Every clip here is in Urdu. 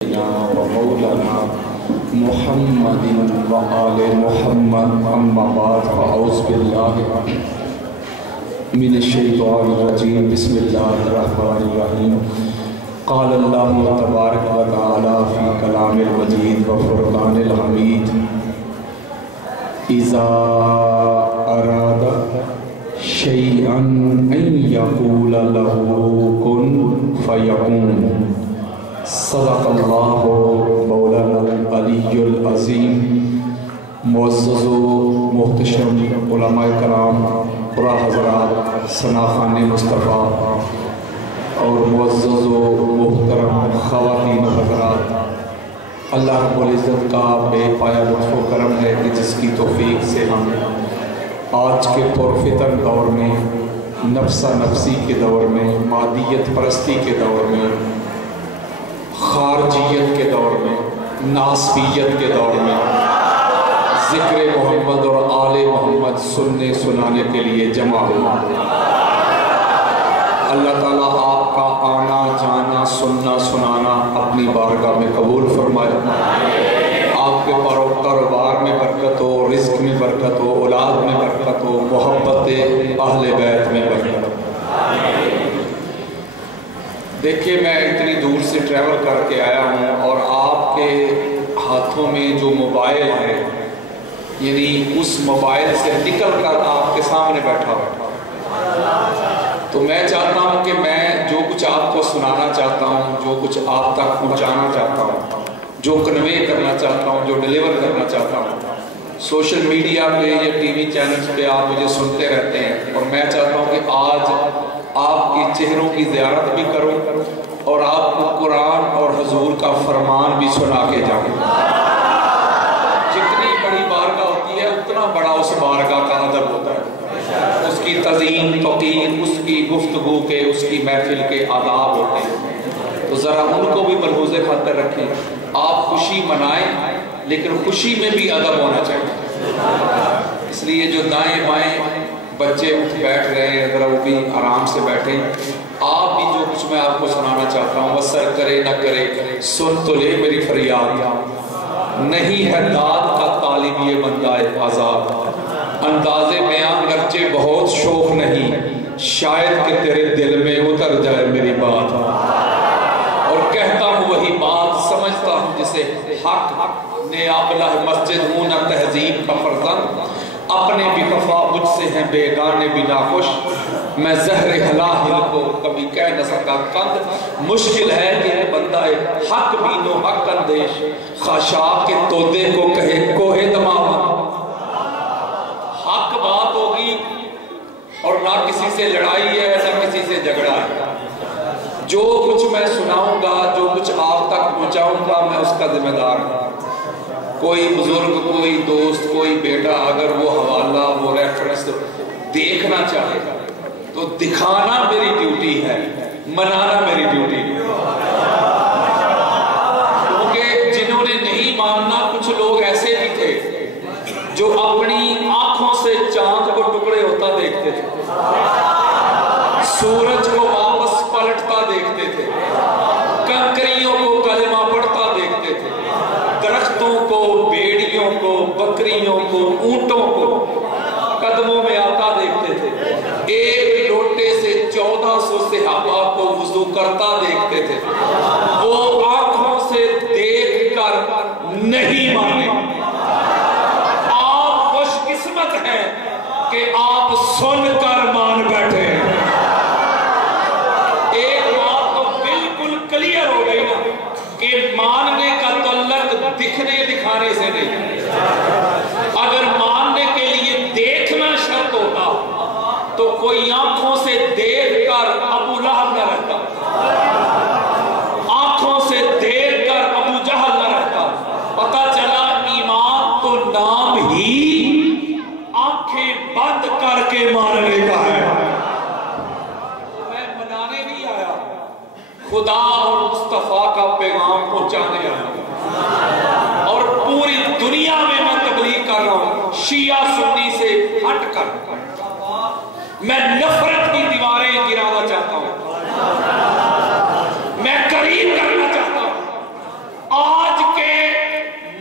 ومولانا محمد وآل محمد اما بعد فاعوذ باللہ من الشیطان الرجیم بسم اللہ الرحمن الرحیم قال اللہ تبارک و تعالی فی کلام المجید و فرقان الحمید اذا اراد شیئا ان یقول له کن فیکون صدق اللہ مولانا العلی العظیم۔ معزز و محتشم علماء کرام، برا حضرات، ثناخان مصطفیٰ اور معزز و محترم خواتین حضرات، اللہ رب العزت کا بے پایا لطف و کرم ہے کہ جس کی توفیق سے ہم آج کے پرفتن دور میں، نفسہ نفسی کے دور میں، مادیت پرستی کے دور میں، خارجیت کے دور میں، ناسبیت کے دور میں ذکر محمد اور آل محمد سننے سنانے کے لیے جمع ہوا۔ اللہ تعالیٰ آپ کا آنا جانا سننا سنانا اپنی بارگاہ میں قبول فرمائے۔ آپ کے کاروبار میں برکت ہو، رزق میں برکت ہو، اولاد میں برکت ہو، محبت اہل بیت میں برکت ہو۔ دیکھیے، میں اتنی دور سے ٹریول کر کے آیا ہوں اور آپ کے ہاتھوں میں جو موبائل ہے، یعنی اس موبائل سے نکل کر آپ کے سامنے بیٹھا ہوں، تو میں چاہتا ہوں کہ میں جو کچھ آپ کو سنانا چاہتا ہوں، جو کچھ آپ تک پہنچانا چاہتا ہوں، جو کنوے کرنا چاہتا ہوں، جو ڈیلیور کرنا چاہتا ہوں، سوشل میڈیا پہ یا ٹی وی چینلز پہ آپ مجھے سنتے رہتے ہیں، اور میں چاہتا ہوں کہ آج آپ کی چہروں کی زیارت بھی کروں اور آپ کو قرآن اور حضور کا فرمان بھی سنا کے جاؤں۔ جتنی بڑی بارگاہ ہوتی ہے اتنا بڑا اس بارگاہ کا ادب ہوتا ہے، اس کی تعظیم توقیر، اس کی گفتگو کے، اس کی محفل کے آداب ہوتے ہیں، تو ذرا ان کو بھی ملحوظ خاطر رکھیں۔ آپ خوشی منائیں لیکن خوشی میں بھی ادب ہونا چاہیے۔ اس لیے جو دائیں بائیں بچے اٹھ بیٹھ رہے ہیں، ذرا وہ بھی آرام سے بیٹھیں۔ آپ بھی جو کچھ میں آپ کو سنانا چاہتا ہوں، اثر کرے نہ کرے، سن تو لے میری فریاد۔ نہیں ہے داد کا طالب یہ بندہ آزاد، انداز بیان گرچہ بہت شوق نہیں، شاید کہ تیرے دل میں اتر جائے میری بات، اور کہتا ہوں وہی بات، سمجھتا ہوں جسے حق نے ابلہ مسجد ہوں نہ تہذیب کا فرزند، اپنے بھی کفا مجھ سے ہیں بیگانے بھی ناخوش، میں زہر حلاحل کو کبھی کہہ نہ سکا قند، مشکل ہے کہ بندہ حق بینو حق اندیش، خاشاک کے تودے کو کہے کوہ دماغ۔ حق بات ہوگی اور نہ کسی سے لڑائی ہے نہ کسی سے جھگڑا ہے۔ جو کچھ میں سناؤں گا، جو کچھ آپ تک پہنچاؤں گا، میں اس کا ذمہ دار ہوں۔ کوئی بزرگ، کوئی دوست، کوئی بیٹا اگر وہ حوالہ، وہ ریفرنس دیکھنا چاہے تو دکھانا میری ڈیوٹی ہے، منانا میری ڈیوٹی ہے۔ کیونکہ جنہوں نے نہیں ماننا، کچھ لوگ ایسے بھی تھے جو اپنی آنکھوں سے چاند کو ٹکڑے ہوتا دیکھتے تھے، سورج کو واپس پلٹتا دیکھتے تھے، کنکریوں کو کلمہ پڑھتا دیکھتے تھے، درختوں کو، بیڑیوں کو، بکریوں کو، اونٹوں کو قدموں میں آتا دیکھتے تھے، ایک لوٹے سے 1400 صحابہ کو وضو کرتا دیکھتے تھے۔ وہ آنکھوں سے دیکھ کر نہیں مانے۔ آپ خوش قسمت ہیں کہ آپ سن کر مان بیٹھے۔ ایک بات تو بالکل کلیئر ہو گئی نا کہ ماننے کا تعلق دکھنے دکھانے سے نہیں۔ اگر ماننے کے لیے دیکھنا شرط ہوتا تو کوئی آنکھوں سے دیکھ کر ابو لہب نہ رہتا، آنکھوں سے دیکھ کر ابو جہل نہ رہتا۔ پتہ چلا ایمان تو نام ہی آنکھیں بند کر کے ماننے کا ہے۔ میں منانے نہیں آیا، خدا اور مصطفیٰ کا پیغام پہنچانے آیا، اور پوری دنیا میں میں تبلیغ کر رہا ہوں، شیعہ سنی سے ہٹ کر۔ میں نفرت کی دیواریں گرانا چاہتا ہوں، میں قریب کرنا چاہتا ہوں،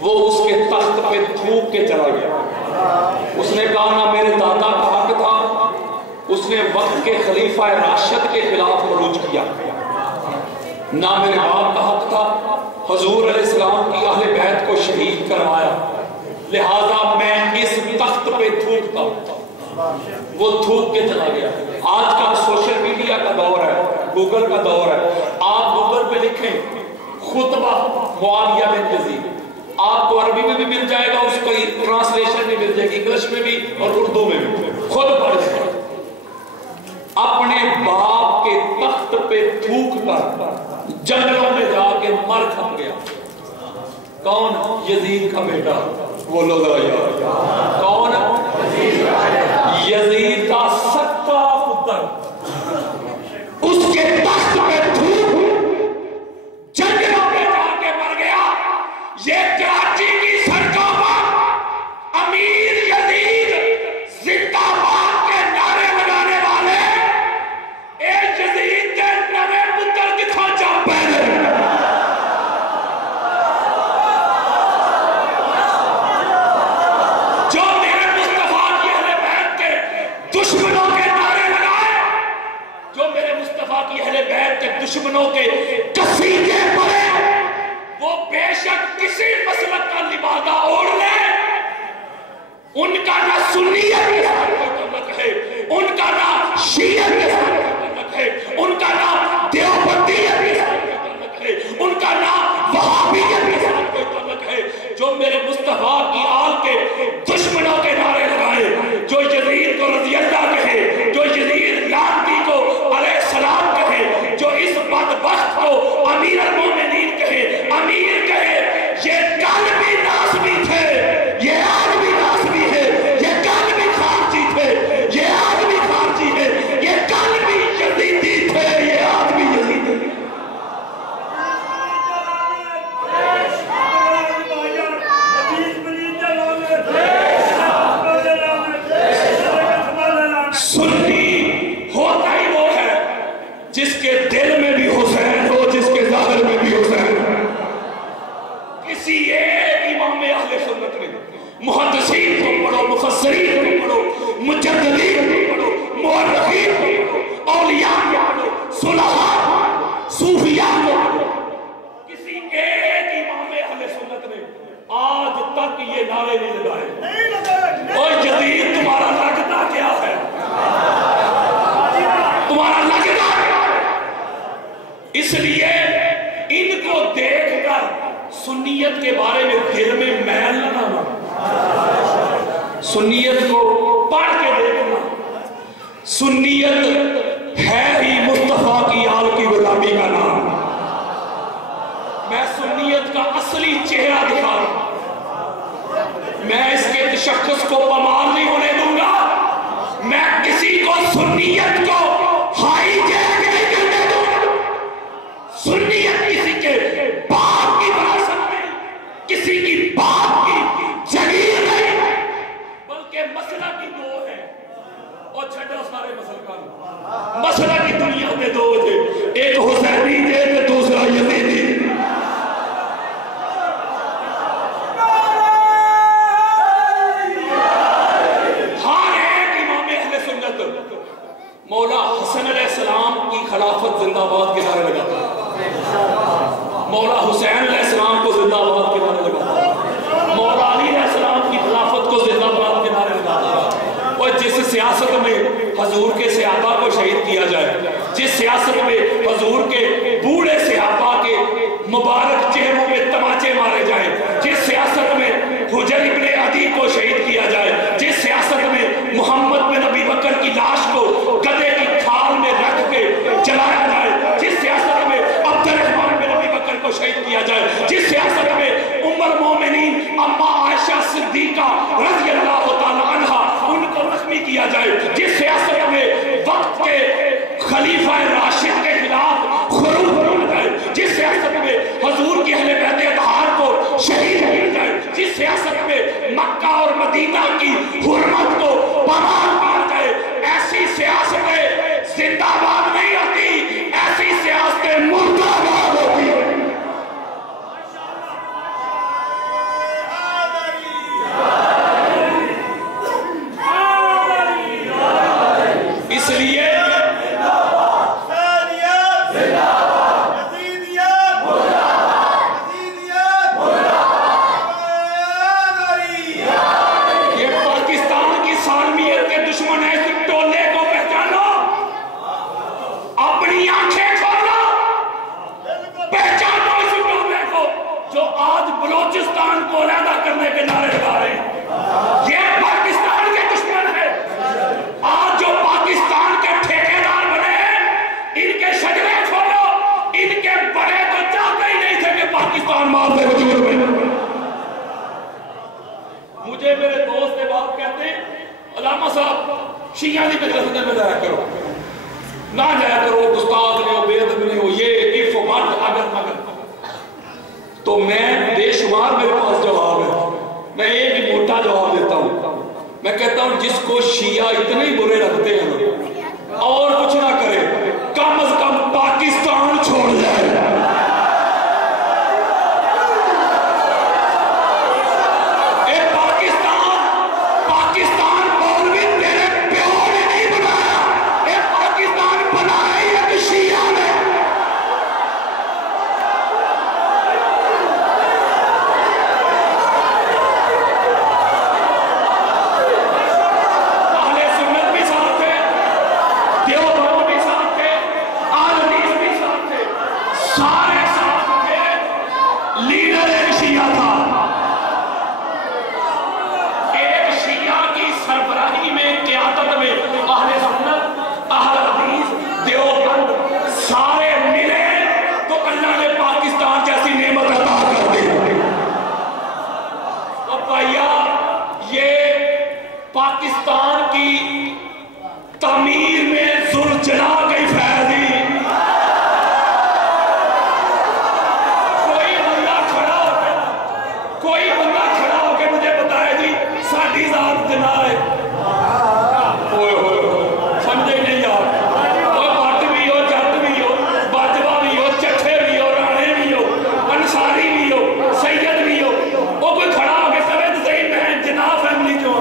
وہ اس کے تخت پہ تھوک کے چلا گیا. اس نے کہا نہ میرے دادا کا حق تھا، اس نے وقت کے خلیفہ راشد کے خلاف خروج کیا، نہ میرے باپ کا حق تھا، حضور علیہ السلام کی اہل بیت کو شہید کروایا، لہذا میں اس تخت پہ تھوکتا ہوں. وہ تھوک کے چلا گیا. آج کا سوشل میڈیا کا دور ہے، گوگل کا دور ہے. آپ گوگل پہ لکھیں خطبہ معاویہ بن یزید، آپ کو عربی میں بھی مل جائے گا، اس کی ٹرانسلیشن بھی مل جائے گی، انگلش میں بھی اور اردو میں بھی. خود پڑھ جائے. اپنے باپ کے تخت پہ تھوک کر جنگلوں میں جا کے مر کھپ گیا. کون؟ یزید کا بیٹا. وہ لوگ کون؟ یزید کا سکا پتر. اس کے تخت پہ تھوک جنگلوں میں جا کے مر گیا. یہ کراچی کی سڑکوں پر امیر یزید زندہ باد کے نعرے لگانے والے ایک یزید کے نوے پتر کی کھانچا پہنے. جو میرے مصطفیٰ کی اہل بیت کے دشمنوں کے نعرے لگائے، جو میرے مصطفیٰ کی اہل بیت کے دشمنوں کے کسیدے پڑے، وہ بے شک کسی مسلک کا لبادہ اوڑھ لے، ان کا نہ سنیت کے ساتھ کوئی تعلق ہے، ان کا نہ شیعت کے ساتھ کوئی تعلق ہے، ان کا نہ دیوبندیت کے ساتھ کوئی تعلق ہے، ان کا نہ وہابیت کے ساتھ کوئی تعلق ہے. جو میرے مصطفیٰ کی آل کے دشمنوں کے نعرے لگائے، جو یزید کو رضی اللہ کہے، جو یزید لعنتی کو علیہ السلام کہے، جو اس بدبخت کو امیر المومنین کہے، امیر کہے، یہ کل بھی ناسبی تھے، یہ آج بھی ناسبی ہے، یہ کل بھی خارجی تھے، یہ آج بھی خارجی ہے، یہ کل بھی یزیدی تھے، یہ آج بھی یزیدی ہے. سنی ہوتا ہی وہ ہے جس کے دل میں بھی حسین ہو، جس کے ظاہر میں بھی حسین ہو. کسی ایک امام اہل سنت نے محدثین کو پڑھو، مفسرین کو پڑھو، مجددین کو پڑھو، مورخین کو پڑھو، اولیاء کو پڑھو، صلحاء صوفیاء کو پڑھو، کسی ایک امام اہل سنت نے آج تک یہ نعرے نہیں لگائے اور یزید تمہارا لگتا کیا ہے، تمہارا لگتا کیا ہے. اس لیے ان کو دیکھ کر سنیت کے بارے میں دل میں میل نہ لانا، سنیت کو پڑھ کے دیکھنا. سنیت ہے ہی مصطفیٰ کی آل کی غلامی کا نام. میں سنیت کا اصلی چہرہ دکھا رہا ہوں. میں اس کے تشخص کو پامال نہیں ہونے دوں گا. میں کسی کو سنیت کو ہائی جیک نہیں کرنے دوں گا. سنیت کسی کے باپ کی وراثت نہیں، کسی کی باپ کی جگیر نہیں، بلکہ مسئلہ کی دو ہے. اور چھٹا سارے مسلمان مسئلہ کی دنیا میں دو تھے، ایک حسینی تھے، دوسرا یزیدی. مولا حسن علیہ السلام کی خلافت زندہ باد کے نعرے لگاتا ہے، مولا حسین علیہ السلام کو زندہ باد کے نعرے لگاتا ہے، مولا علی علیہ السلام کی خلافت کو زندہ باد کے نعرے لگاتا ہے. اور جس سیاست میں حضور کے صحابہ کو شہید کیا جائے، جس سیاست میں حضور کے بوڑھے صحابہ کے مبارک چہروں میں تماچے مارے جائیں، جس سیاست میں حجر ابن عدی کو شہید کیا جائے، جس سیاست میں محمد بن ابی بکر کی لاش کو گدے کی کھال میں رکھ کے جلایا جائے، جس سیاست میں عبد الرحمن بن ابی بکر کو شہید کیا جائے، جس سیاست میں ام المومنین اما عائشہ صدیقہ رضی اللہ تعالی عنہ ان کو زخمی کیا جائے، جس سیاست میں وقت کے خلیفہ راشد کے خلاف شیعہ دی مدرسے میں جایا کرو، نہ جایا کرو، استاد نے ہو، بے ادب نے ہو، یہ اف و بٹ اگر مگر. تو میں بے شمار میرے پاس جواب ہے، میں ایک ہی موٹا جواب دیتا ہوں. میں کہتا ہوں جس کو شیعہ اتنے ہی برے رکھتے ہیں اور کچھ نہ کرے، کم از کم پاکستان چھوڑ جائے. پاکستان کی تعمیر میں ذوالجلال کی فیضی. کوئی بندہ کھڑا ہو کے مجھے بتائے جی ساڈی ذات جنا ہے. ہوئے ہوئے ہوئے سمجھے نہیں آپ، وہ بٹ بھی ہو، جٹ بھی ہو، باجوہ بھی ہو، چٹھے بھی ہو، رانے بھی ہو، انصاری بھی ہو، سید بھی ہو، وہ کوئی کھڑا ہو کے کہے تو صحیح میں جنا فیملی جو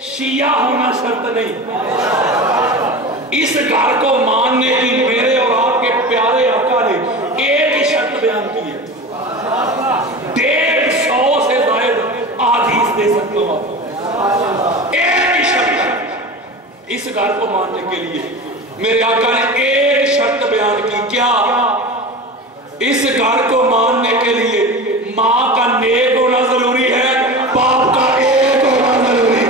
شیعہ ہونا شرط نہیں. اس گھر کو ماننے کی میرے اور آپ کے پیارے آقا نے ایک ہی شرط بیان کی ہے. 150 سے زائد احادیث دے سکتا ہوں. ایک ہی شرط اس گھر کو ماننے کے لیے میرے آقا نے ایک شرط بیان کی. کیا؟ اس گھر کو ماننے کے لیے ماں کا نیک ہونا ضروری ہے، باپ کا ایک ہونا ضروری ہے.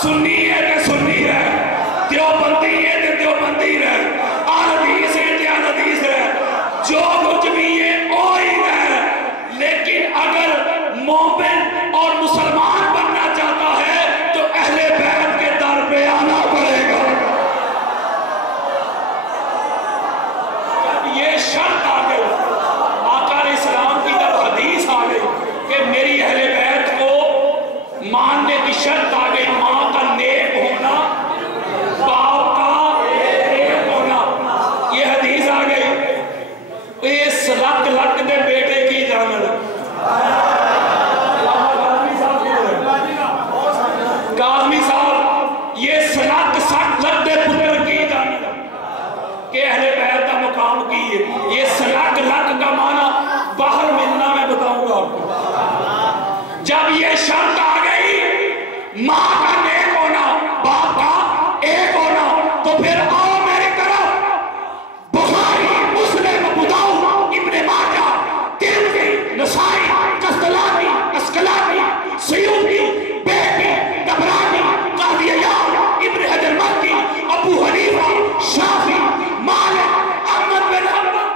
سنی ہے کہ سنی ہے، دیوبندی ہے کہ دیوبندی ہے، احادیث ہے کہ احادیث ہے، جو کچھ بھی ہے وہی ہے. لیکن اگر مومن اور مسلمان بننا چاہتا ہے تو اہل بیت کے در پہ آنا پڑے گا. جب یہ شرط آ گئی، آقا علیہ السلام کی جب حدیث آ گئی کہ میری اہل بیت کو ماننے کی شرط آ گئی، ماں کا نیک ہونا، باپ کا نیک ہونا، یہ حدیث آ گئی. اس لک لک دے بیٹے کی جانن کاظمی صاحب، یہ سلک سٹ لک دے پتر کی جانن کہ اہل بیت کا مقام کی ہے. یہ سلک لک کا معنی باہر ملنا میں بتاؤں گا آپ کو. جب یہ شرط آ گئی ماں کا نیک ہونا، باپ کا ایک ہونا، تو پھر آؤ میری طرف. بخاری، مسلم، ابو داؤد، ابن ماجہ، ترمذی، نسائی، قسطلانی، اسقلانی، سیوطی، بیہقی، طبرانی، قاضی عیاض، ابن حجر مکی، ابو حنیفہ، شافعی، مالک، احمد بن حنبل،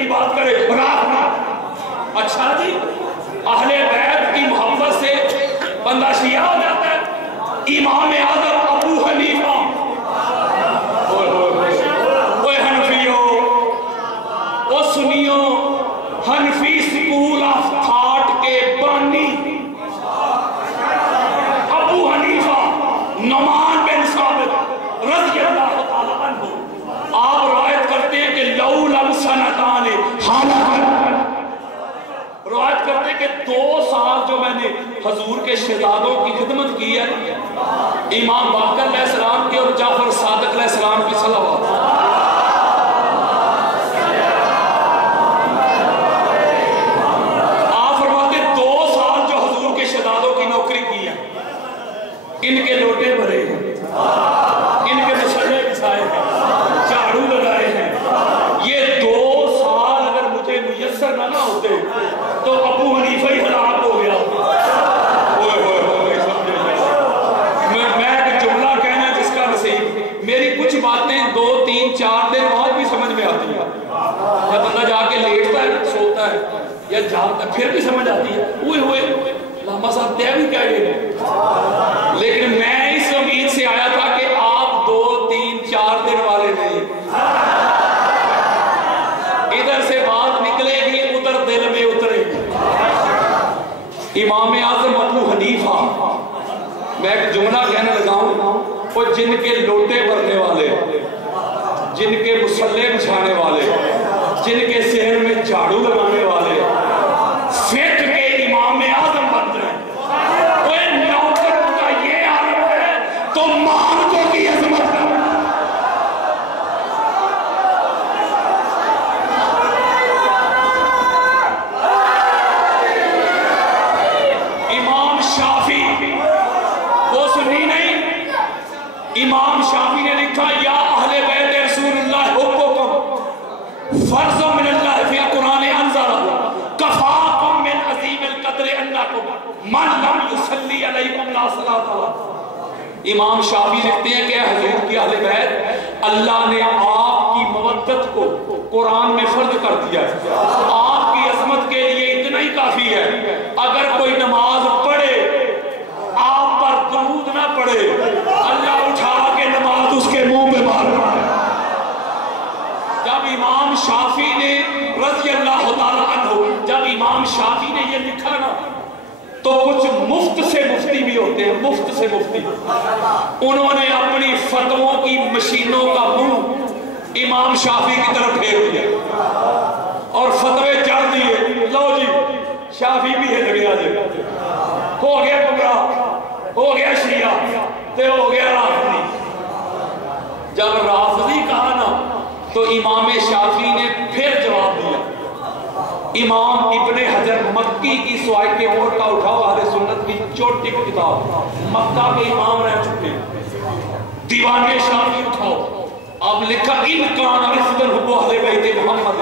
کی بات کرے اچھا جی اہل بیت کی محبت سے بندہ شیعہ ہو جاتا ہے. امام اعظم ابو حنیفہ وہ حنفیوں وہ سنیوں حنفی سکول آف تھاٹ کے بانی ابو حنیفہ نعمان بن ثابت رضی اللہ تعالیٰ عنہ آپ روایت کرتے ہیں کہ لو لم سنتان روایت کرتے ہیں کہ 2 سال جو میں نے حضور کے شہزادوں کی خدمت کی ہے امام باقر علیہ السلام کی اور جعفر صادق علیہ السلام کی صلوات آپ فرماتے 2 سال جو حضور کے شہزادوں کی نوکری کی ہے ان کے لوٹے بھرے ہیں ان کے مسلے بچھائے ہیں جھاڑو لگائے ہیں. یہ 2 سال اگر مجھے میسر نہ ہوتے تو ابو حنیفہ ہی ہلاک ہو گیا. میں ایک جملہ کہنا جس کا نصیب میری کچھ باتیں 2 3 4 دن بعد بھی سمجھ میں آتی ہے. جب بندہ جا کے لیٹتا ہے سوتا ہے یا جاگتا ہے پھر بھی سمجھ آتی ہے ہوئے لاما صاحب دیا بھی کیا گئے. لیکن میں اس امید سے آیا تھا کہ آپ 2 3 4 دن والے نہیں. ادھر سے بات نکلے گی ادھر دل میں اترے گی. امام اعظم ابو حنیفہ میں ایک جملہ کہنے لگا ہوں وہ جن کے لوٹے بھرنے والے جن کے مسلے بچھانے والے جن کے سہر میں جھاڑو لگانے والے فقہ کے امام اعظم بن رہے ہیں. وہ نوکروں کا یہ عالم ہے تو مالکوں کی عظمت ہے. امام شافعی وہ سنی نہیں. امام شافعی نے لکھا یا اہل بیت رسول اللہ حبکم فرض من اللہ فی القرآن انزل کفاکم من عظیم القدر انکم من لم یصلی علیکم لا صلاۃ علیہ. امام شافعی لکھتے ہیں کہ حضور کی اہل بیت اللہ نے آپ کی مودت کو قرآن میں فرض کر دیا ہے. آپ کی عظمت کے لیے اتنا ہی کافی ہے اگر کوئی نماز پڑھے آپ پر درود نہ پڑھے اللہ اٹھا کے نماز اس کے منہ پہ مار. جب امام شافعی نے رضی اللہ تعالیٰ عنہ جب امام شافعی نے یہ لکھا نا تو کچھ مفت سے مفتی بھی ہوتے ہیں مفت سے مفتی انہوں نے اپنی فتووں کی مشینوں کا منہ امام شافعی کی طرف پھیر دیا اور فتوے چڑھ دیے. لو جی شافعی بھی ہل گیا جی ہو گیا گمراہ ہو گیا شیعہ تے ہو گیا رافضی. جب رافضی کہا نا تو امام شافعی نے پھر جواب دیا. امام ابن حجر مکی کی سوائے اور کا اٹھاؤ اہل سنت کی چھوٹی کتاب مکہ کے امام رہ چکے دیوان شافعی اٹھاؤ. اب لکھا ان کان رفضن حب اہل بیت محمد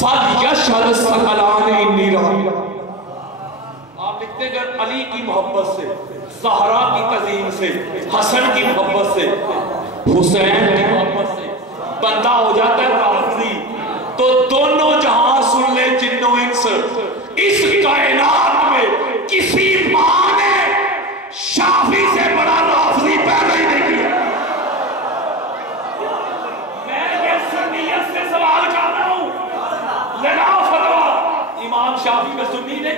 فلیشہد الثقلان انی راوی. آپ لکھتے ہیں کہ علی کی محبت سے زہرا کی تعظیم سے حسن کی محبت سے حسین کی محبت سے بندہ ہو جاتا ہے رافضی تو دونوں جہاں سن لے جنوں انس اس کائنات میں کسی ماں نے شافعی سے بڑا رافضی پیدا ہی نہیں کیا. میں یہ سنیت سے سوال کر رہا ہوں لگاؤ فتویٰ. امام شافعی میں سنی نے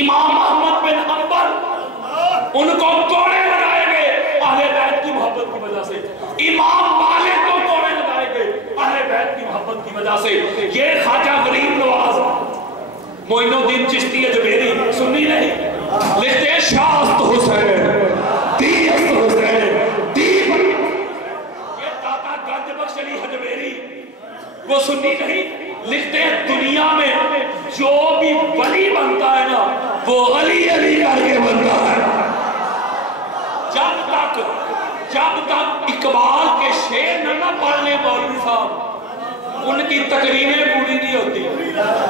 امام احمد بن حنبل ان کو کوڑے لگائے گئے اہل بیت کی محبت کی وجہ سے. امام مالک کو کوڑے لگائے گئے اہل بیت کی محبت کی وجہ سے. یہ خواجہ غریب نواز معین الدین چشتی اجمیری سنی نہیں لکھتے ہیں شاست حسین دیست حسین دیب. یہ داتا گنج بخش علی اجمیری وہ سنی نہیں لکھتے ہیں دنیا میں جو بھی ولی بنتا ہے نا وہ علی علی کر کے بنتا ہے. جب تک اقبال کے شعر نہ پڑھ لیں مولوی صاحب ان کی تقریریں پوری نہیں ہوتی.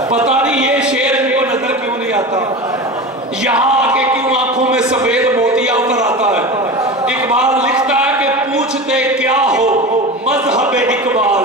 پتہ نہیں یہ شعر ان کو نظر کیوں نہیں آتا یہاں آ کے کیوں آنکھوں میں سفید موتیا اتر آتا ہے. اقبال لکھتا ہے کہ پوچھتے کیا ہو مذہب اقبال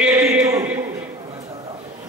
82।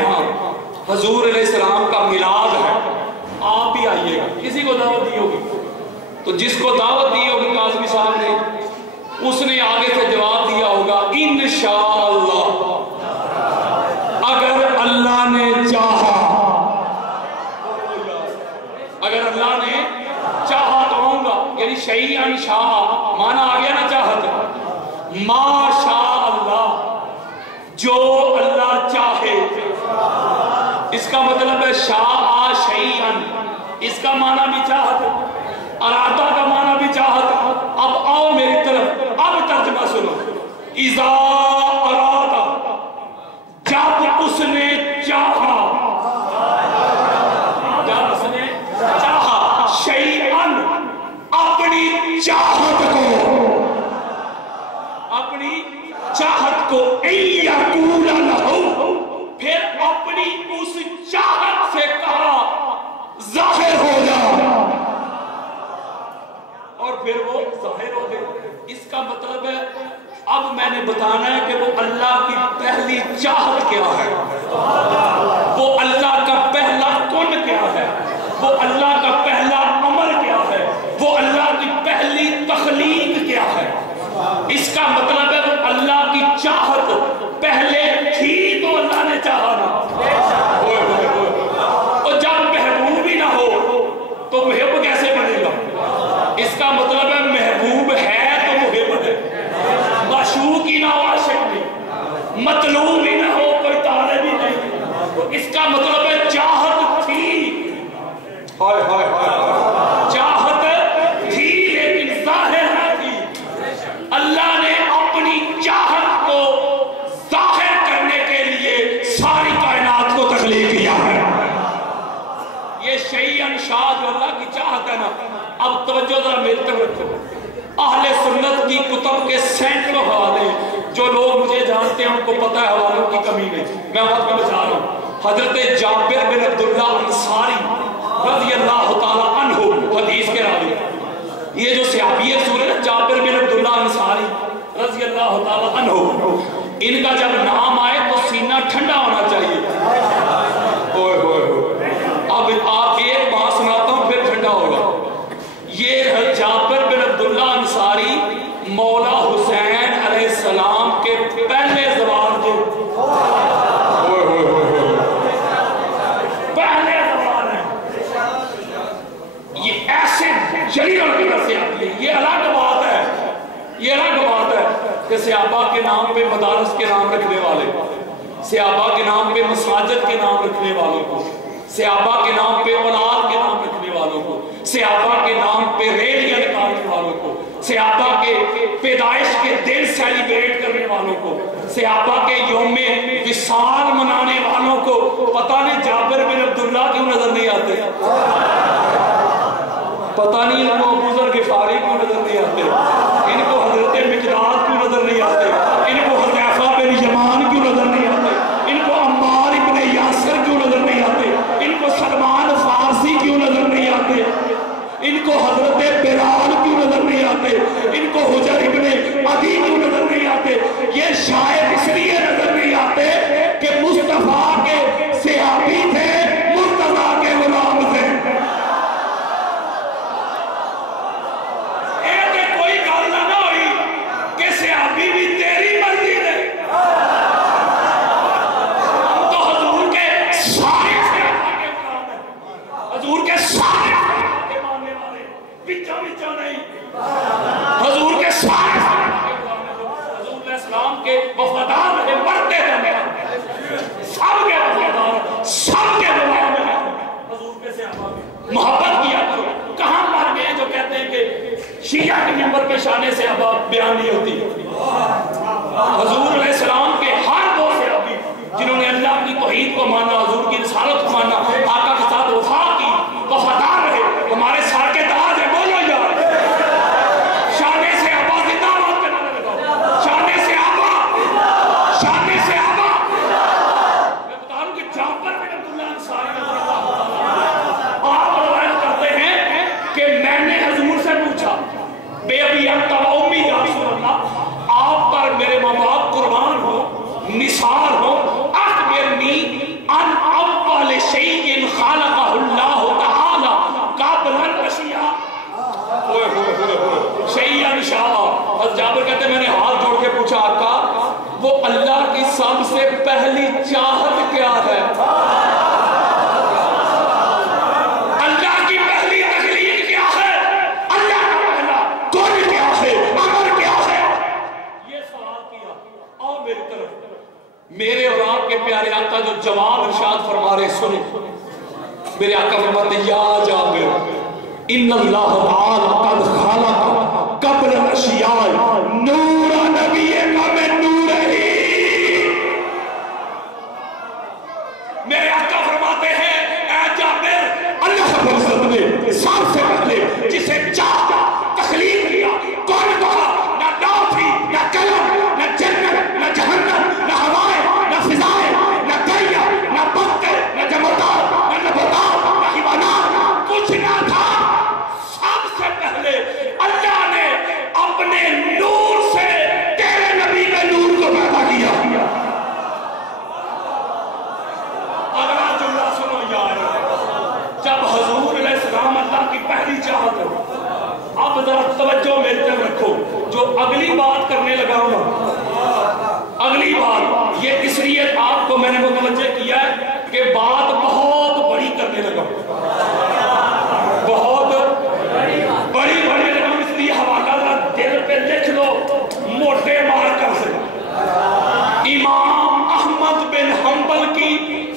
ہمارے ہاں حضور علیہ السلام کا میلاد ہے، آپ بھی آئیے گا، کسی کو دعوت دی ہوگی؟ تو جس کو دعوت دی ہوگی قاضی صاحب نے، اس نے آگے سے جواب دیا ہوگا انشاءاللہ اگر اللہ نے چاہا، اگر اللہ نے چاہا تو آؤں گا، یعنی شیئن شاہ مانا آ گیا نا چاہت، ما شاء اللہ جو اللہ چاہے، اس کا مطلب ہے شاء شیئن، اس کا معنی بھی چاہت، ارادہ کا معنی بھی چاہت۔ اب آؤ میری طرف، اب ترجمہ سنو، اذا ارادہ جب اس نے چاہا، جب اس نے چاہا شیئن اپنی چاہت کو، اپنی چاہت کو یقول لہو، پھر اپنی اس چاہت سے کہا ظاہر ہو جا، اور پھر وہ ظاہر ہو گئے۔ اس کا مطلب ہے اب میں نے بتانا ہے کہ وہ اللہ کی پہلی چاہت کیا ہے، وہ اللہ کا پہلا کن کیا ہے، وہ اللہ کا پہلا امر کیا ہے، وہ اللہ کی پہلی تخلیق کیا ہے۔ اس کا مطلب ہے وہ اللہ کی چاہت پہلے تھی تو اللہ نے چاہا نا، اور جب محبوب ہی نہ ہو تو محب کیسے بنے گا؟ اس کا مطلب ہے محبوب ہے تو محب ہے، معشوق ہی نہ ہو عاشق نہیں، مطلوب ہی نہ ہو کوئی طالب ہی نہیں، تو اس کا مطلب ہے چاہت تھی، چاہت تھی لیکن ظاہر نہ تھی۔ اللہ نے اپنی چاہت کو ظاہر کرنے کے لیے ساری کائنات کو تخلیق کیا ہے۔ یہ شیئن شاہ جو اللہ کی چاہت ہے نا، اب توجہ ذرا میری طرف رکھو، اہل سنت کی کتب کے سینکڑوں حوالے، جو لوگ مجھے جانتے ہیں ان کو پتہ ہے حوالوں کی کمی نہیں، میں وقت میں بچا رہا ہوں۔ حضرت جابر بن عبداللہ انصاری رضی اللہ تعالیٰ عنہ حدیث کے راوی، یہ جو صحابی رسول ہے جابر بن عبداللہ انصاری رضی اللہ تعالیٰ عنہ، ان کا جب نام آئے تو سینہ ٹھنڈا ہونا چاہیے۔ اب آپ ایک بات سناتا ہوں پھر ٹھنڈا ہوگا۔ یہ جابر بن عبداللہ انصاری مولا حسین علیہ السلام کے پہلے زوال کے پہلے زوال ہیں، یہ ایسے جلیل القدر سے آتی ہے۔ یہ الگ بات ہے، یہ الگ بات ہے کہ صحابہ کے نام پہ مدارس کے نام رکھنے والے، صحابہ کے نام پہ مساجد کے نام رکھنے والوں کو، صحابہ کے نام پہ اولاد کے نام رکھنے والوں کو، صحابہ کے نام پہ ریلیاں نکالنے والوں کو، صحابہ کے پیدائش کے دن سیلیبریٹ کرنے والوں کو، صحابہ کے یوم وصال منانے والوں کو، پتہ نہیں جابر بن عبداللہ کیوں نظر نہیں آتے، پتہ نہیں ان کو ابو ذر غفاری کیوں نظر نہیں آتے، ان کو حضرت مقداد کیوں نظر نہیں آتے، ان کو حذیفہ بن یمان کیوں نظر نہیں آتے، ان کو عمار ابن یاسر کیوں نظر نہیں آتے، ان کو سلمان فارسی کیوں نظر نہیں آتے، ان کو حضرت بلال کیوں نظر نہیں آتے، ان کو حجر ابن عدی کیوں نظر نہیں آتے۔ یہ شاید اس لیے نظر نہیں آتے کہ مصطفیٰ کے صحابی تھے، مرتضیٰ کے غلام تھے۔ کوئی گل نہ ہوئی کہ صحابی بھی تیری مرضی ہے، ہم تو حضور کے سارے صحابہ کے غلام ہیں، حضور کے سارے صحابہ کے ماننے والے، بچوں نہیں، حضور کے سارے صحابہ کے غلام ہیں، حضور علیہ السلام کے وفادار رہے، مرتے رہے، سب کے وفادار، سب کے غلام ہیں، حضور کے صحابہ کی محبت کیا کرو۔ کہاں مر گئے جو کہتے ہیں کہ شیعہ کے ممبر پہ شان صحابہ بیان نہیں ہوتی؟ حضور علیہ السلام کے ہر وہ صحابی جنہوں نے اللہ کی توحید کو مانا، حضور کی رسالت کو مانا، آقا کے ساتھ وفا کی، وفادار رہے، ہمارے سر کے تاج ہے، بولو یار شان صحابہ زندہ باد کرنا لگا، شان صحابہ، شان صحابہ۔ میں بتا رہا ہوں کہ جابر بن عبداللہ انصاری آپ روایت کرتے ہیں کہ میں نے حضور سے پوچھا بے ابی انت و امی یا رسول اللہ، آپ پر میرے ماں باپ قربان ہو، نثار ہو، اخبرنی پہلی چاہت کیا ہے؟ اللہ کی پہلی تخلیق کیا ہے؟ اللہ کا پہلا کون کیا ہے؟ امر کیا ہے؟ یہ سوال کیا. آؤ میری طرف، میرے اور آپ کے پیارے آقا جو جواب ارشاد فرما رہے سنیں. میرے آقا فرماتے ہیں یا جابر ان اللہ تعالی قد خلق قبل الاشیاء نور نبی کا من نورہ. میرے آقا فرماتے ہیں اے جابر، اللہ رب العزت نے سب سے پہلے جسے چاہتا تخلیق کیا کون کہا؟ نہ ناؤ تھی، نہ قلم، نہ جنت، نہ جہنم، نہ ہوائیں، نہ فضائیں، نہ دریا، نہ پتے، نہ جمادات، نہ نباتات، نہ حیوانات، کچھ نہ تھا. سب سے پہلے اللہ نے اپنے نور سے تیرے نبی کے نور کو پیدا کیا. اگلا جملہ سنو یار، جب حضور علیہ السلام اللہ کی پہلی چاہت ہے. اب ذرا توجہ میرے طرف رکھو، جو اگلی بات کرنے لگا ہوں نا، اگلی بات یہ اس لیے آپ کو میں نے متوجہ کیا ہے کہ بات بہت بڑی کرنے لگا، بہت بڑی لگا. اس لیے حوالہ ذرا دل پہ لکھ لو موٹے مار کر سے. امام احمد بن حنبل کی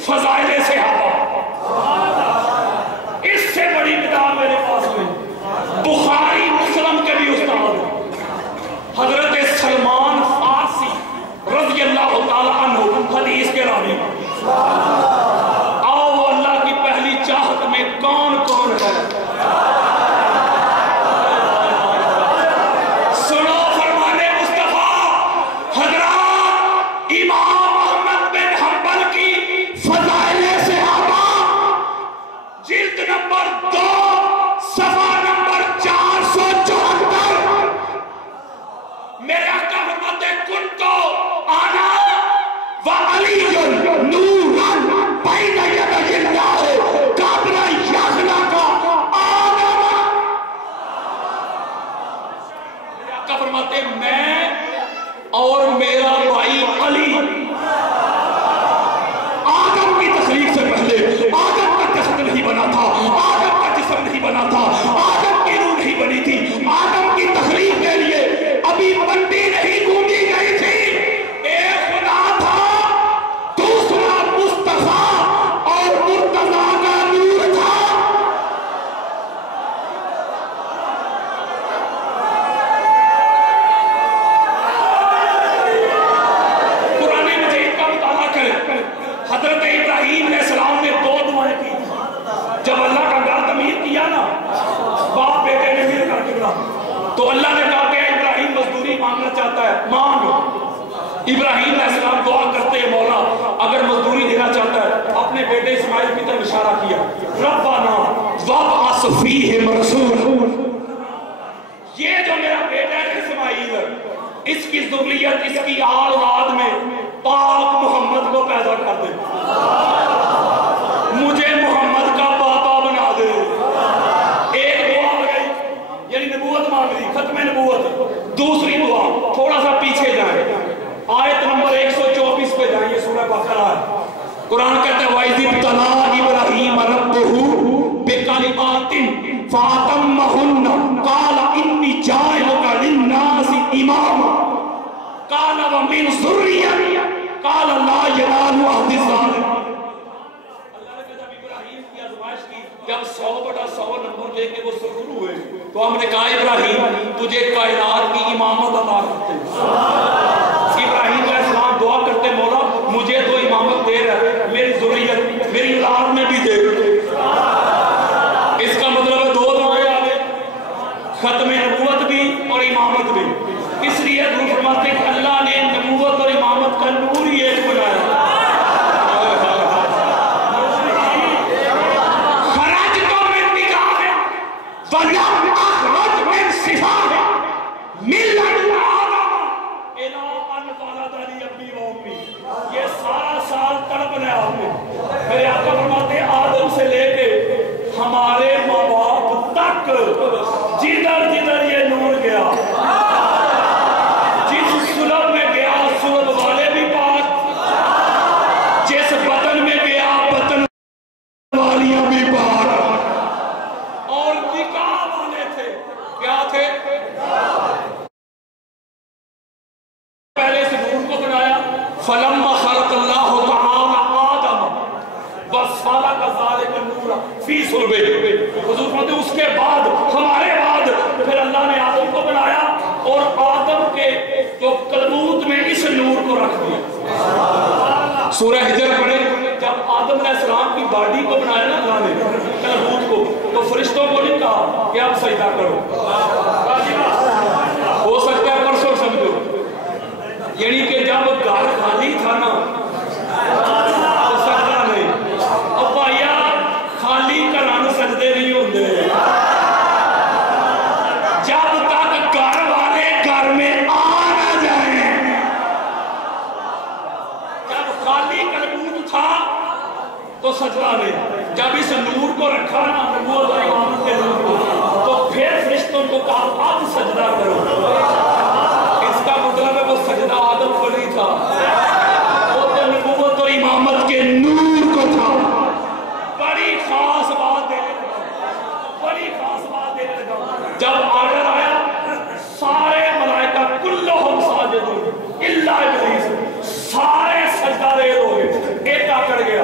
فضائل صحابہ، اس سے بڑی کتاب میرے پاس نہیں. بخاری مسلم کے بھی استاد حضرت سلمان فارسی رضی اللہ تعالی عنہ حدیث کے راوی. آؤ وہ اللہ کی پہلی چاہت میں کون کون ہے سنو فرمانے مصطفیٰ. حضرات امام احمد بن حنبل کی فضائل صحابہ جلد نمبر 2 صفحہ نمبر 474. میرے آقا فرماتے کنتو آنا وعلی نورا بین یدی اللہ قبل یخلق آدم. میرے آقا فرماتے میں اور میرا بھائی علی آدم کی تخلیق سے پہلے آدم کا جسد نہیں بنا تھا، آدم کا جسم نہیں بنا تھا، آدم کی روح نہیں بنی تھی. آدم کی تخلیق کے لیے ابھی بندی نہیں گونجی گئی تھی. ایک خدا تھا، دوسرا مصطفیٰ اور مرتضیٰ کا نور تھا. قرآن مجید کا مطالعہ کریں. حضرت ابراہیم علیہ السلام نے 2 دعائیں کی. جب اللہ کا گھر تعمیر کیا نا، باپ بیٹے نے مل کر کے تو اللہ نے کہا کہ ابراہیم مزدوری مانگنا چاہتا ہے، مانگ. ابراہیم علیہ السلام دعا کرتے ہیں مولا اگر مزدوری دینا چاہتا ہے. اپنے بیٹے اسماعیل کی طرف اشارہ کیا، ربنا وابعث فیہم رسولا. یہ جو میرا بیٹا ہے اسماعیل، اس کی ذریت، اس کی آل اولاد میں پاک محمد کو پیدا کر دے، مجھے محمد کا پاپا بنا دے. ایک دعا ہو گئی، یعنی نبوت مانگ لی، ختم نبوت. دوسری دعا تھوڑا سا پیچھے جائیں، آیت نمبر 124 پہ جائیں. یہ سورہ بقرہ ہے. قرآن کہتا ہے وَإِذِ ابْتَلَىٰ إِبْرَاهِيمَ رَبُّهُ بِكَلِمَاتٍ فَأَتَمَّهُنَّ قَالَ إِنِّي جَاعِلُكَ لِلنَّاسِ إِمَامًا قَالَ وَمِنْ ذُرِّيَّتِي قَالَ لَا يَنَالُ عَهْدِي الظَّالِمِينَ. اللہ نے جب ابراہیم کی آزمائش کی، جب 100/100 نمبر لے کے وہ سفر ہوئے تو ہم نے کہا ابراہیم تجھے کائنات کی امامت عطا کرتے ہیں. ابراہیم علیہ السلام دعا کرتے مولا مجھے تو امامت دے رہا ہے، میری ذریت میری اولاد میں بھی دے. اس کا مطلب ہے 2 دعائیں آ گئے، ختم نبوت بھی اور امامت بھی. اس لیے حضور فرماتے ہیں کہ اللہ نے نبوت اور امامت کا نور ہی ایک بنایا. یہ سارا سال تڑپ رہے آپ نے. میرے آقا فرماتے ہیں آدم سے لے کے ہمارے ماں باپ تک جدھر جدھر یہ نور گیا، جس سلب میں گیا سلب والے بھی پاک، فلما خلق اللہ تعالی آدم وصالہ کا ذالک النور فی صلبہ، حضور فرماتے ہیں اس کے بعد، ہمارے بعد پھر اللہ نے آدم کو بنایا اور آدم کے جو کلبوت میں اس نور کو رکھ دیا۔ سورہ حجر پڑھے، جب آدم علیہ السلام کی باڈی کو بنایا نا اللہ نے کلبوت کو، تو فرشتوں کو نہیں کہا کہ آپ سجدہ کرو، ہو سکتا ہے پرسوں سمجھو، یعنی کہ جب گھر خالی تھا نا تو سجدہ نہیں، اب بھائیا خالی گھراں سجدے نہیں ہوندے، جب تک گھر والے گھر میں آ نہ جائیں، جب خالی کلبوت تھا تو سجدہ نہیں، جب اس نور کو رکھا نا نبوت اور امامت کے نور کو، تو پھر فرشتوں کو کہا اب سجدہ کرو۔ اس کا مطلب ہے وہ سجدہ آدم کو نہیں تھا، وہ تو نبوت اور امامت کے نور کو تھا۔ بڑی خاص بات ہے، بڑی خاص بات ہے، جب آرڈر آیا سارے ملائکہ کلہم ساجدون الا ابلیس، سارے سجدہ ریز ہو گئے، ایک آکڑ گیا،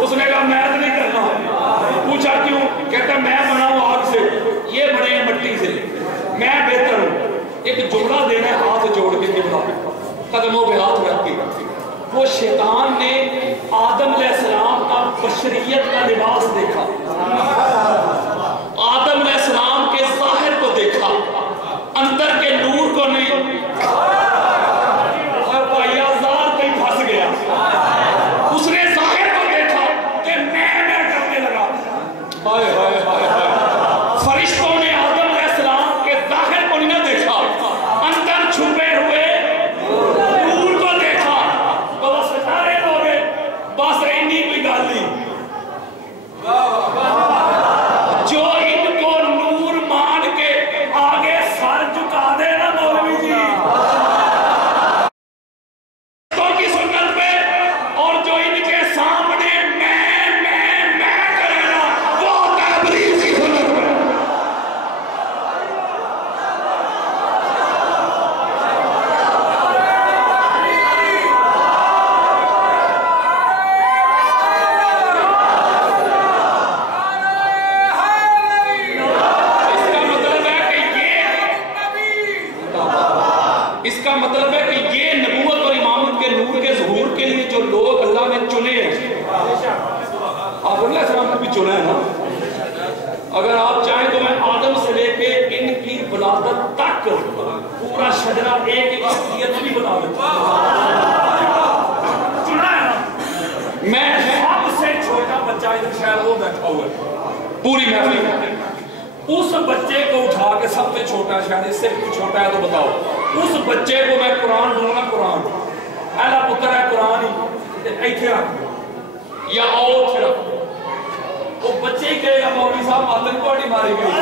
اس نے کہا میں تو نہیں کرنا، پوچھا کیوں؟ کہتا میں بنا ہوں آگ سے، یہ بنے ہیں مٹی سے، میں بہتر ہوں، ایک جملہ دینا ہے ہاتھ جوڑ کے قبلہ قدموں پہ ہاتھ رکھ کے۔ وہ شیطان نے آدم علیہ السلام کا بشریت کا لباس دیکھا، آدم علیہ السلام کے ظاہر کو دیکھا، اندر کے نور کو نہیں، اور بھائی آزاد کہیں پھنس گیا، اس نے ظاہر کو دیکھا کہ میں کرنے لگا، ہائے ہائے ہائے ہائے، فرشتوں نے آدم علیہ السلام کے ظاہر کو نہیں دیکھا، اندر چھپے ہوئے نور کو دیکھا، تو وہ ستارے ہو گئے، بس اینی کوئی گل نہیں، جو ان کو نور مان کے آگے سر جھکا دے نا مولوی جی تو کی سنت پہ، اور جو ان کے سامنے میں کرے نا وہ ہوتا ہے ابلیس کی سنت پہ۔ اس کا مطلب ہے کہ یہ نبوت اور امامت کے نور کے ظہور کے لیے جو لوگ اللہ نے چنے ہیں، آدم علیہ السلام کو بھی چنا ہے نا، اگر آپ چاہیں تو میں آدم سے لے کے ان کی ولادت تک پورا شجرہ ایک ایک شخصیت بھی بتا دیتا ہوں، چنا ہے نا، میں سب سے چھوٹا بچہ ادھر شاید وہ بیٹھا ہوا ہے پوری محفل میں، اس بچے کو اٹھا کے سب سے چھوٹا، شاید اس سے چھوٹا ہے تو بتاؤ، اس بچے کو میں قرآن دوں گا، قرآن ایلا پتر ہے قرآن ہی ایتھے رکھ یا آؤ رکھ، وہ بچے ہی کہے گا مولوی صاحب آدم کو اڑی ماری گئی،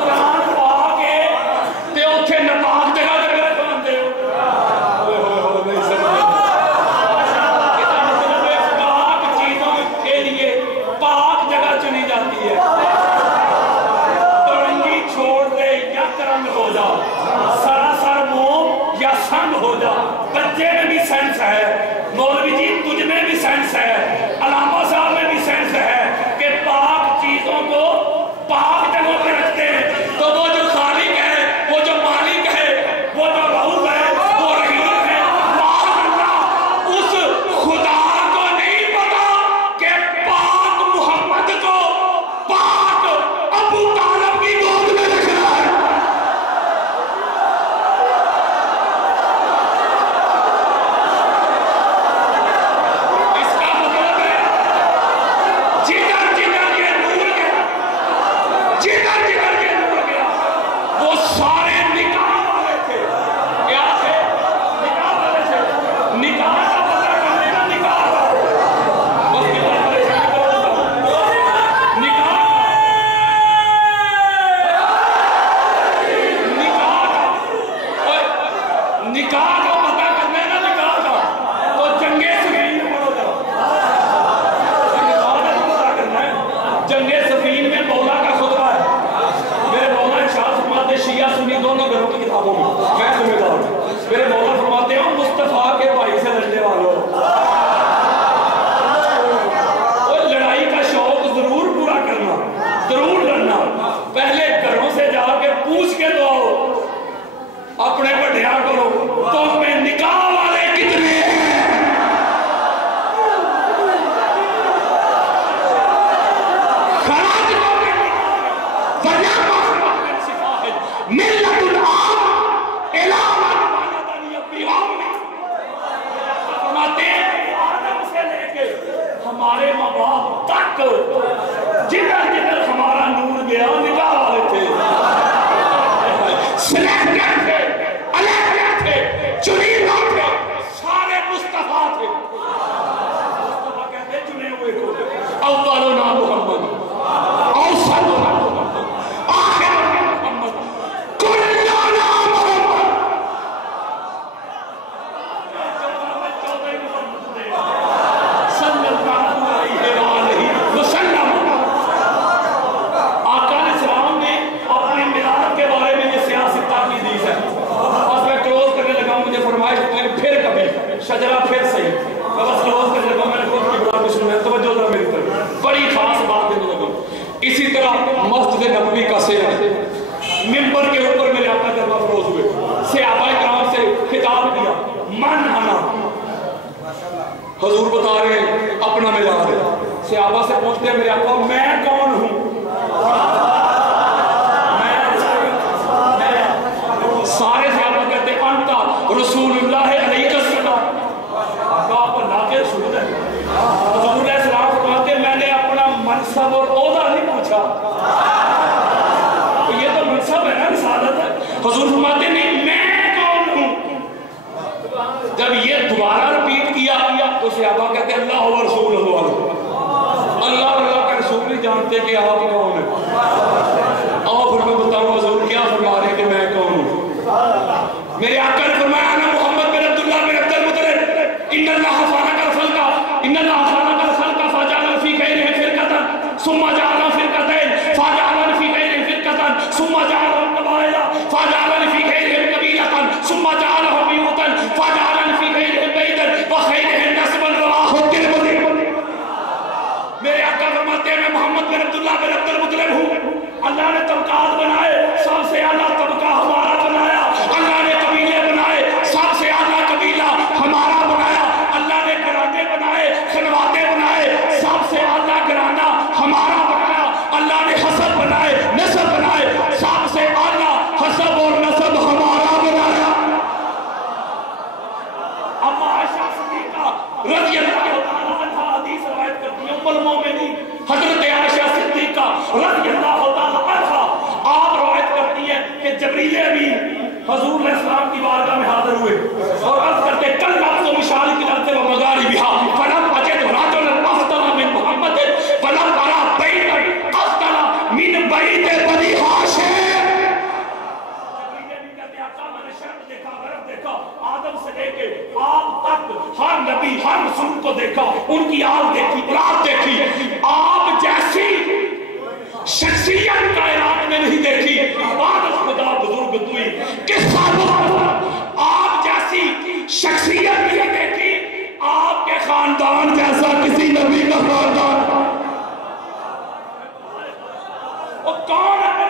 قرآن پا کے تے اتھے نپاک جگہ دے میرے قرآن دے نہیں سمجھے، کہتا مطلب ہے پاک چیزوں کے لیے پاک جگہ چنی جاتی ہے، ترنگی چھوڑ دے یا ترنگ ہو جا، سراسر موم یا سنگ ہو جا، بچے میں بھی سینس ہے، مولوی جی تجھ میں بھی سینس ہے، علامہ صاحب میں بھی سینس ہے کہ پاک چیزوں کو دونوں گھروں کی کتابوں میں میں ذمہ دار ہوں. میرے مولا فرماتے ہیں مصطفیٰ کے بھائی سے لڑنے والوں اور لڑائی کا شوق ضرور پورا کرنا, ضرور لڑنا. پہلے گھروں سے جا کے پوچھ کے دو اپنے بڑھیا کرو تم میں نکاح والے کتنے ہیں. ہمارے ماں باپ تک جدھر جدھر ہمارا نور گیا نکاح والے تھے, سلیکٹر تھے, الیکٹر تھے, چنیدہ تھے, سارے مصطفیٰ تھے. مصطفیٰ کہتے چنے ہوئے کو اولنا محمد, اوسطنا محمد, آخرنا محمد, کلنا محمد. آقا علیہ السلام نے اپنے میراث کے بارے میں یہ سیاست تعلیم دی ہے. بس میں کلوز کرنے لگا ہوں, مجھے فرمائش ہوئی پھر کبھی شجرہ پھر صحیح. میں بس کلوز کرنے لگا ہوں, میں نے خود کی بات سننا ہے, توجہ ذرا میری طرف, بڑی خاص بات دینے لگا ہوں. اسی طرح مسجد نبوی کا سیر منبر کے اوپر میرے آقا جب افروز ہوئے, صحابہ کرام سے خطاب کیا, من انا, حضور بتا رہے ہیں اپنا میلاد ہے. صحابہ سے پوچھتے ہیں میرے آقا میں کون ہوں؟ سارے صحابہ کہتے ہیں انت رسول اللہ علیہ السلام, آقا آپ اللہ کے رسول ہے. حضور علیہ السلام فرماتے ہیں میں نے اپنا منصب اور عہدہ نہیں پوچھا, یہ تو منصب ہے نا, رسالت ہے. حضور فرماتے ہیں نہیں میں کون ہوں. جب یہ دوبارہ رپیٹ کیا تو صحابہ کہتے ہیں اللہ و رسول اللہ, اللہ اللہ کا رسول نہیں جانتے کہ آپ کون ہیں. اور پھر میں بتاؤں حضور کیا فرما رہے ہیں کہ میں کون ہوں. میرے آقا نے فرمایا انا محمد بن عبداللہ بن عبد المطلب, ان اللہ فارق الخلق, ان اللہ فارق الخلق فجعل فی غیرہم فرقۃ ثم جعل فرقتین فجعل فی غیرہم فرقۃ ثم جعل قبائل فجعل فی غیرہم قبیلۃ ثم جعلهم بیوتا فجعل فی غیرہم بیتا وخیرہم نسبا رواہ الترمذی. میرے آقا فرماتے ہیں میں محمد بن عبداللہ بن عبد المطلب ہوں. اللہ نے طبقات بنائے, سب سے اعلیٰ طبقہ ہمارا بنایا. اللہ نے قبیلے بنائے, سب سے اعلیٰ قبیلہ ہمارا بنایا. اللہ نے گھرانے بنائے, خلواتیں بنائے, سب سے اعلیٰ گھرانہ ہمارا بنایا. اللہ نے حسب بنائے, نسب بنائے, سب سے اعلیٰ حسب اور نسب ہمارا بنایا. اما عائشہ صدیقہ رضی اللہ عنہا حدیث روایت کرتی ہیں, ام المومنین حضرت عائشہ صدیقہ رضی اللہ عنہا آپ روایت کرتی ہیں کہ جبریل امین حضور علیہ السلام کی بارگاہ میں حاضر ہوئے اور عرض کرتے کل رات کو مشارق الارض و مغاربها فلم اجد رجلا افضل من محمد فلم ارى بیتا افضل من بیت بنی ہاشم. آدم سے لے کے آپ تک ہر نبی ہر رسول کو دیکھا, ان کی آل دیکھی, اولاد دیکھی, آپ جیسی شخصیت کائنات میں نہیں دیکھی. عبادت خدا بزرگ توئی کس ساتھ آپ جیسی شخصیت نہیں دیکھی, آپ کے خاندان جیسا کسی نبی کا خاندان. اور کون ہے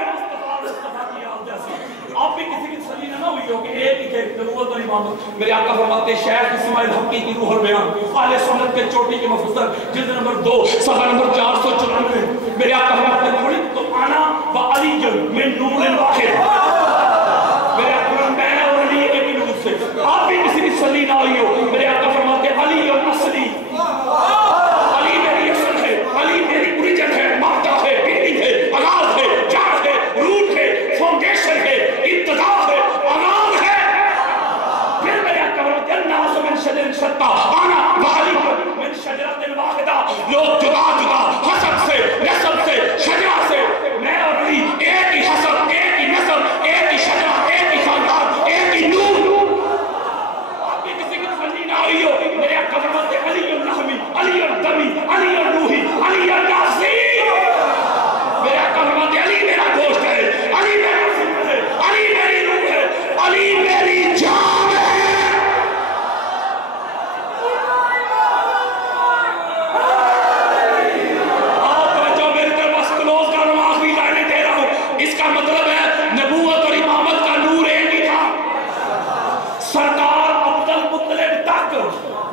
مصطفیٰ کی آل جیسی؟ آپ بھی کسی کی تسلی نہ ہوئی ہو کہ ایک ہی تھے نبوت اور امامت. میرے آقا فرماتے ہیں شیخ اسماعیل حقی کی روح البیان اہل سنت کے چوٹی کے مفسر جلد نمبر 2 صفحہ نمبر 494, میرے آقا فرماتے ہیں خلقت تو انا و علی من نور واحد. میرے آقا میں اور علی ایک ہی نور سے. آپ بھی کسی کی تسلی نہ ہوئی ہو. میرے آقا فرماتے ہیں علی اور اصلی, علی میری اصل ہے, علی میری اوریجن ہے, مادہ ہے, بگننگ ہے, آغاز ہے, جڑ ہے, روٹ ہے, فاؤنڈیشن ہے, ابتدا ہے, آغاز ہے. پھر میرے آقا فرماتے ہیں الناس من شجر شتیٰ انا وعلی من شجرۃ واحدہ. لوگ جدا جدا حسب سے, نسب سے, شجرہ سے, میں اور علی ایک ہی حسب, ایک ہی نسب, ایک ہی شجرہ, ایک ہی خاندان, ایک ہی نور. آپ بھی کسی کی تسلی نہ ہوئی ہو. میرے آقا فرماتے ہیں علی الرحمی, علی الدمی, علی الروحی, علی الناسی. میرے آقا فرماتے ہیں علی میرا گوشت ہے, علی میرا ذکر ہے, علی میری روح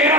13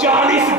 40